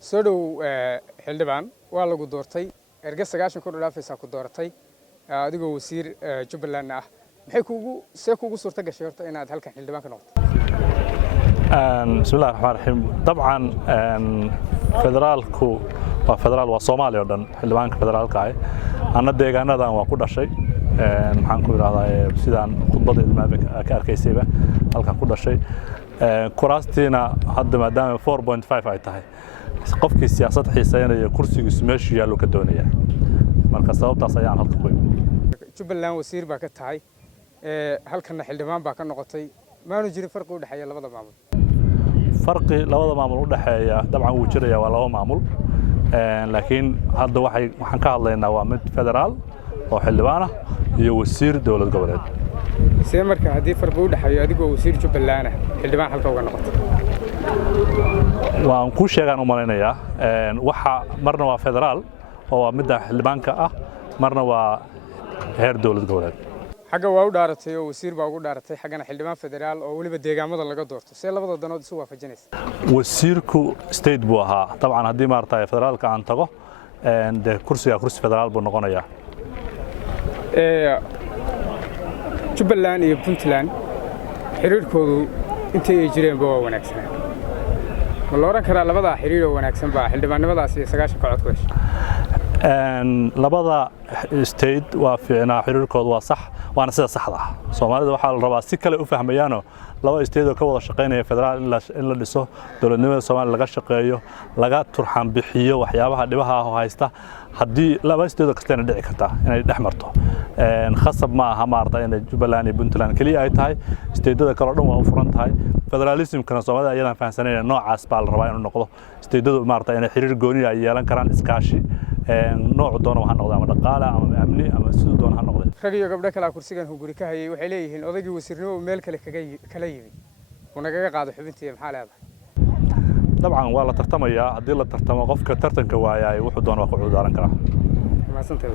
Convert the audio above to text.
سودو حلبان والله قدرتي إرجع سجاشن كل رافع ساقدرتي أديكو وسير جبلنا محكوجو سيكوجو صورة جشيرت أنا أدخل حلبان كنقط. بسم الله الرحمن الرحيم طبعا فدرالكو وفدرال وصوماليا ودن حلبان كفدرال كاي أنا ديجانا ده وأقول شيء maxaan ku yiraahdaa sidaan khudbadeed ma ka arkaysayba halkan ku dhashay kuraastiina hadda maadaama 4.5 ay tahay qofkii siyaasad xiisaynaya kursigiisu meesha yaalo ka doonaya marka sababtaas ayaan halka ku Jubbaland wasiir baa ka tahay halkan xildhibaan baa ka noqotay maanu jirin farqi u dhaxeeya labada maamul labada maamul u dhaxeeya dabcan uu jiraya waa laba maamul laakiin hadda waxaan ka hadlaynaa waa mid federaal oo xildhibaan ah iyo wasiir dawlad goboleed marka hadii farqi u dhaxeeyo adigoo wasiir Jubbaland xildhibaan halka uga noqotay waan ku sheegan u maleynayaa waxa marna waa federaal oo mid xildhibaanka ah marna waa heer dawlad goboleed xaga waa u dhaaratay oo wasiir baa ugu dhaaratay xagana xildhibaan federaal oo waliba deegaamada laga doorto labada danood isu waafajinaysa wasiirku state buu ahaa dabcan hadii maartay federaalka aan tago de kursi federaal buu noqonayaa Jubbaland iyo Puntland xiriirkoodu intay ay jireen baa wanaagsan ma loo oran karaa labada xiriir oo wanaagsan baa xildhibaannimadaas iyo 9 cod ku heshay labada state waa fiicnaa xiriirkoodu waa sax waana sida saxda ah Soomaalida waxa la rabaa si kale u fahmayaano laba state oo ka wada shaqeynaya federaal in la dhiso dawladnimada Soomaaliya laga shaqeeyo laga turxan bixiyo waxyaabaha dhibaha haysta haddii laba state kastana dhici karta inay dhaxmarto khasab ma aha maarta in Jubbaland iyo Puntland kaliya ay tahay state-da kale oo dhan waa u furan tahay federalism kana Soomaalida ayaan fahansanayna noocaas baa la rabaa inuu noqdo state-da maarta inay xiriir gooni ah yeelan karaan iskaashi nooc doona waxa noqdo ama dhaqaale ama amni ama sidoo doona ha noqdo rag iyo gabdho kala kursigan hunguri ka hayay waxay leeyihiin odaygii wasiirnimo meel kale kala yimi ونجا قاعد حبنتي محل هذا طبعا والله ترتمي يا هدي الله ترتمى قفك ترتنك وياي وحدون وقعود دارن كرا ما سنتي